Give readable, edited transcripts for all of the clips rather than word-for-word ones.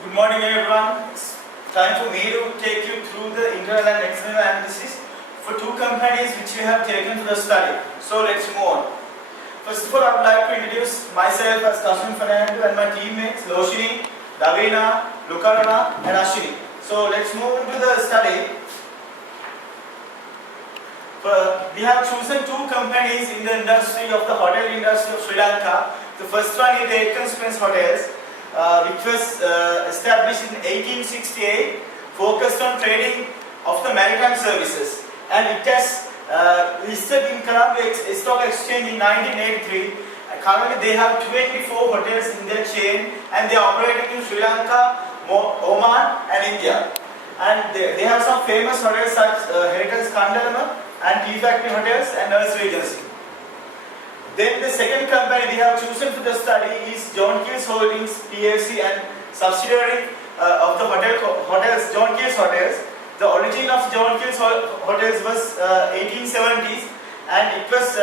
Good morning everyone. It's time for me to take you through the internal and external analysis for two companies which we have taken for the study. So let's move on. First of all, I would like to introduce myself as Kashin Fernando and my teammates Loshini, Davina, Lukarana and Ashini. So let's move into the study. We have chosen two companies in the industry of the hotel industry of Sri Lanka. The first one is the Aitken Spence Hotels, which was established in 1868, focused on trading of the maritime services, and it has listed in Colombo Stock Exchange in 1983. Currently, they have 24 hotels in their chain, and they are operating in Sri Lanka, Oman, and India. And they have some famous hotels such Heritage Kandalama and Tea Factory Hotels and Nurse Regency. Then the second company we have chosen for the study is John Keells Holdings PLC and subsidiary of the hotels John Keells Hotels. The origin of John Keells Hotels was 1870s, and it was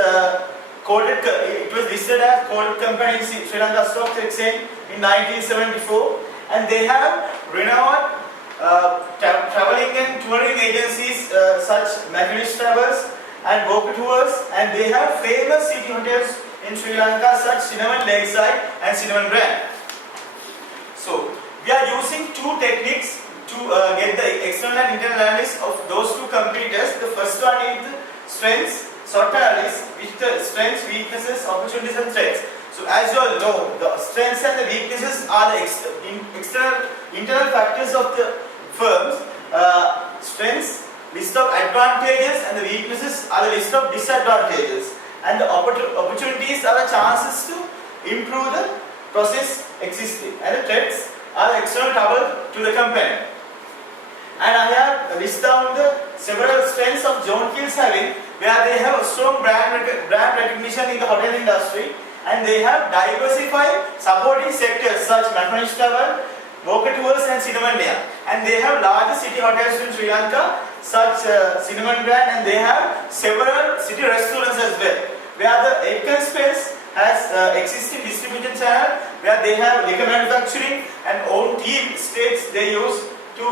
listed as quoted company in Sri Lanka Stock Exchange in 1974, and they have renowned traveling and touring agencies such Macnish Travels and Boca Tours, and they have famous city hotels in Sri Lanka such Cinnamon Lakeside and Cinnamon Grand. So we are using two techniques to get the external and internal analysis of those two competitors. The first one is the strengths, SWOT analysis, which the strengths, weaknesses, opportunities and threats. So as you all know, the strengths and the weaknesses are the internal factors of the firms. Strengths, list of advantages, and the weaknesses are the list of disadvantages, and the opportunities are the chances to improve the process existing, and the threats are the external trouble to the company. And I have listed down the several strengths of John Keells having, where they have a strong brand recognition in the hotel industry, and they have diversified supporting sectors such Macnish Travel, Boca Tours and Cinnamon Layer, and they have large city hotels in Sri Lanka such Cinnamon Grand, and they have several city restaurants as well, where the Aitken Spence has existing distribution channel, where they have liquor manufacturing and own team states they use to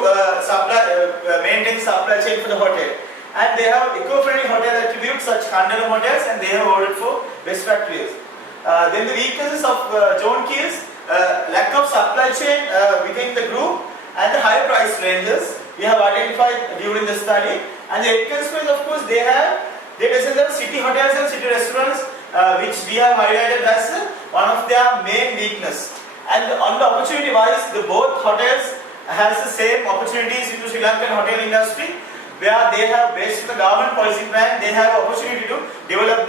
maintain supply chain for the hotel, and they have eco-friendly hotel attributes such Kandalam hotels, and they have ordered for best practices. Then the weaknesses of John Keells, lack of supply chain within the group and the high price ranges we have identified during the study. And the Aitken Spence, of course, they present the city hotels and city restaurants, which we have highlighted as one of their main weakness. And on the opportunity wise, the both hotels has the same opportunities in the Sri Lankan hotel industry, where they have, based on the government policy plan, they have opportunity to develop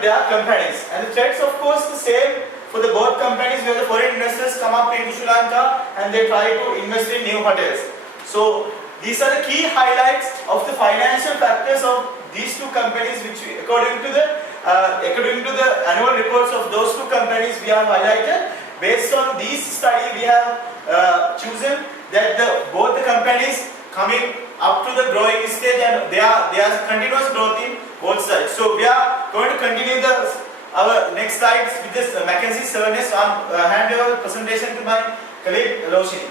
their companies. And the threats, of course, the same for the both companies, where the foreign investors come up into Sri Lanka and they try to invest in new hotels. So these are the key highlights of the financial factors of these two companies, which according to the annual reports of those two companies we have highlighted. Based on these study, we have chosen that both the companies coming up to the growing stage, and they are continuous growth in both sides. So we are going to continue our next slides with this McKinsey 7S. I'll hand over the presentation to my colleague Loshini.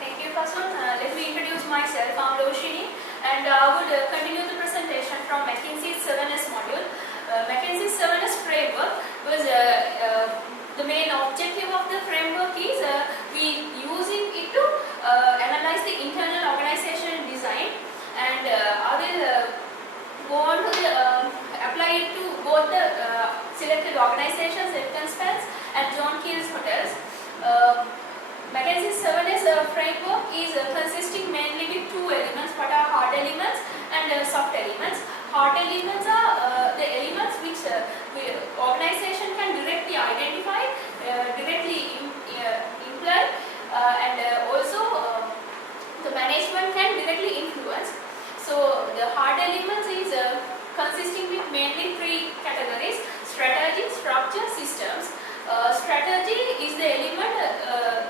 Thank you, Kasun. Let me introduce myself. I'm Loshini, and I would continue the presentation from McKinsey 7S module. McKinsey 7S framework was the main objective of the framework is we using it to analyze the internal organization design, and I will go on to apply it to both the selected organizations, Aitken Spence and John Keells Hotels. McKinsey 7S framework is consisting mainly with two elements, what are hard elements and soft elements. Hard elements are the elements which organization can directly identify, directly imply, and also the management can directly influence. So the hard elements is consisting with mainly three categories: strategy, structure, systems. Strategy is the element,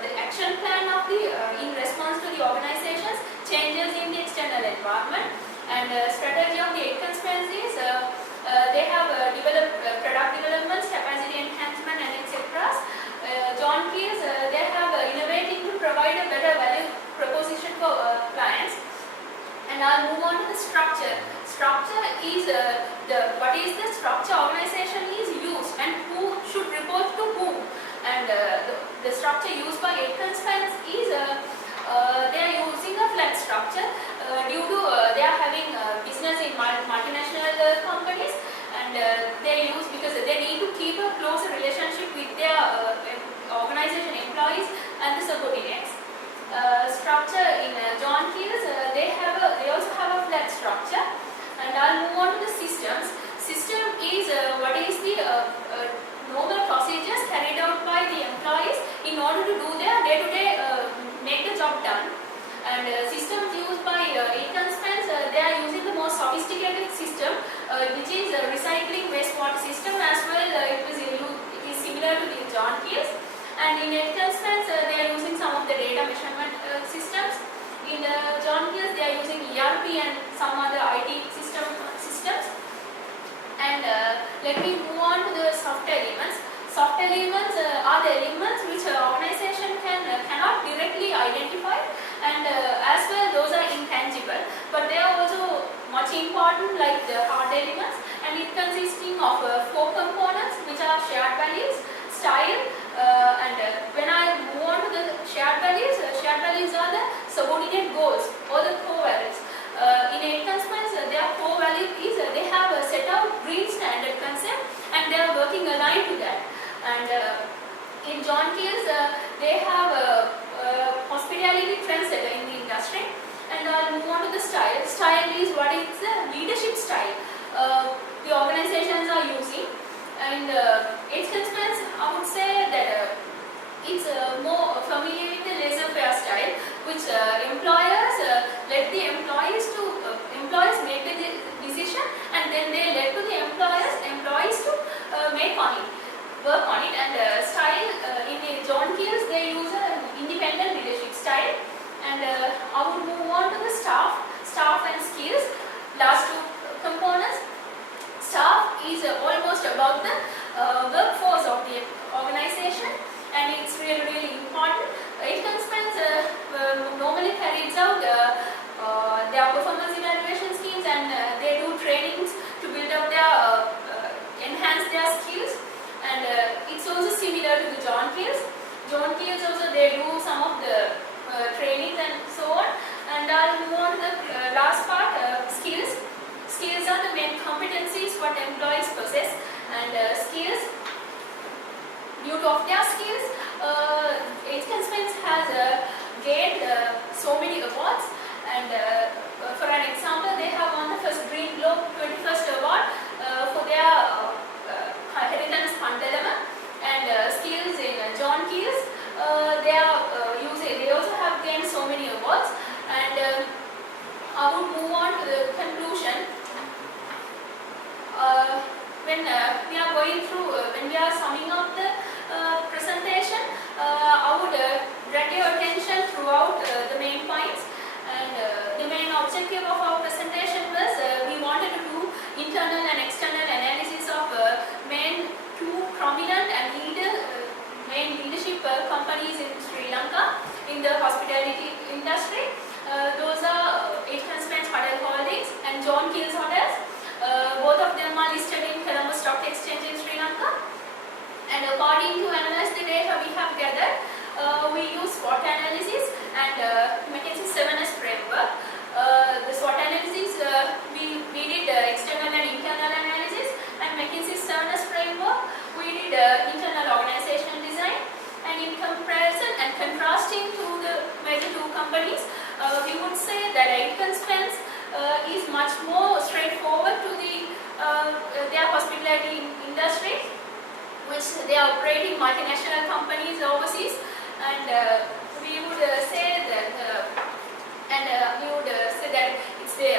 the action plan of in response to the organization's changes in the external environment. And strategy of the Aitken Spence is they have developed product developments, capacity enhancement, and etc. John Keells, they have structure is what is the structure organization is used and who should report to whom, and the structure used by Aitken-Spence is they are using a flat structure due to they are having business in multinational companies, and they use because they need to keep a closer relationship with their organization employees and the subordinates. Structure in John Keel's they also have a flat structure, and I'll move on to the systems. System is what is the normal procedures carried out by the employees in order to do their day-to-day make the job done. And systems used by Aitken-Spence they are using the most sophisticated system which is recycling wastewater system as well. It is similar to the John Keel's. And in Aitken-Spence they are using some of the data measurement systems. In John Keel's they are using ERP and some other IT systems. And let me move on to the soft elements. Soft elements are the elements which an organization cannot directly identify, and as well those are intangible, but they are also much important like the hard elements, and it consisting of 4 components which are shared values, style, and when I move on to the shared values are the subordinate goals or the core values. In Aitken-Spence their core value is they have set out green standard concept and they are working aligned to that. And in John Keel's they have hospitality trendsetter in the industry. And I'll move on to the style. Style is what is the leadership style the organizations are using. And Aitken-Spence I would say that it's more familiar with the laissez-faire style, which employers let the employees make the decision, and then they let to the employees to work on it. And style in the John Keel's they use an independent leadership style. And I would move on to the staff and skills. Last 2 components. Staff is almost about the workforce of the organization, and it's really important. Aitken-Spence normally carries out their performance evaluation schemes, and they do trainings to build up enhance their skills. And it's also similar to the John Keel's. John Keel's also they do some of the trainings and so on. And I'll move on to the last part, skills. Skills are the main competencies what employees possess, and skills, due to their skills, Aitken-Spence has gained so many awards. And for an example, they have won the first Green Globe 21st Award for their Heritage Fund element. And skills in John Keel's, they also have gained so many awards. And I would move on to the conclusion. When we are summing up the presentation, I would drag your attention throughout the main points. And the main objective of our presentation was we wanted to do internal and external analysis of main 2 prominent and main leadership companies in Sri Lanka in the hospitality industry. Those are Aitken-Spence Hotel Holdings and John Keel's Hotels. Both of them are listed in Colombo Stock Exchange in Sri Lanka. And according to analyze the data we have gathered, we use SWOT analysis and McKinsey 7S framework. The SWOT analysis we did external and internal analysis, and McKinsey 7S framework we did internal organization design. And in comparison and contrasting to the major 2 companies, we would say that Aitken-Spence is much more straightforward to their hospitality industry, which they are operating multinational companies overseas. And we would say that it's the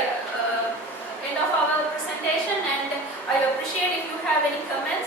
end of our presentation. And I appreciate if you have any comments.